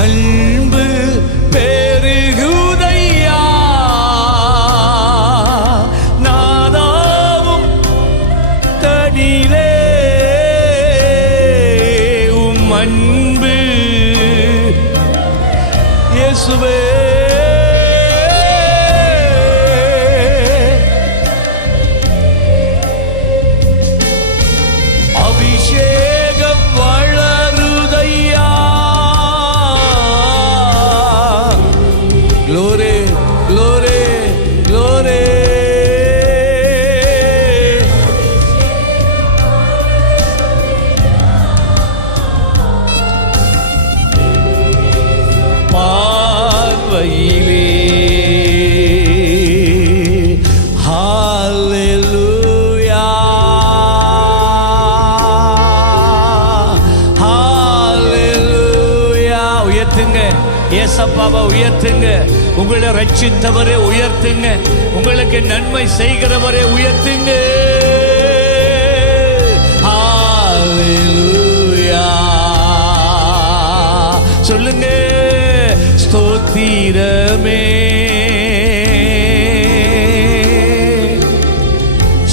அன்பு பெருகுதையா? நாதாவும் தனிலே உம் அன்பு. இயேசுவே. பார்வையிலே ஹalleluya ஹalleluya உயர்த்துங்க. ஏசப்பாவை உயர்த்துங்க. உங்களை ரட்சித்தவரே உயர்த்துங்க. உங்களுக்கு நன்மை செய்கிறவரே உயர்த்துங்க. ஹalleluya சொல்லுங்க. ஸ்தோத்திரமே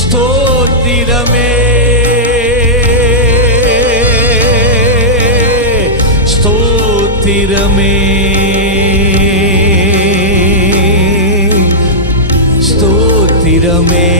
ஸ்தோத்திரமே. ஸ்தோத்திரமே. ஸ்தோத்திரமே.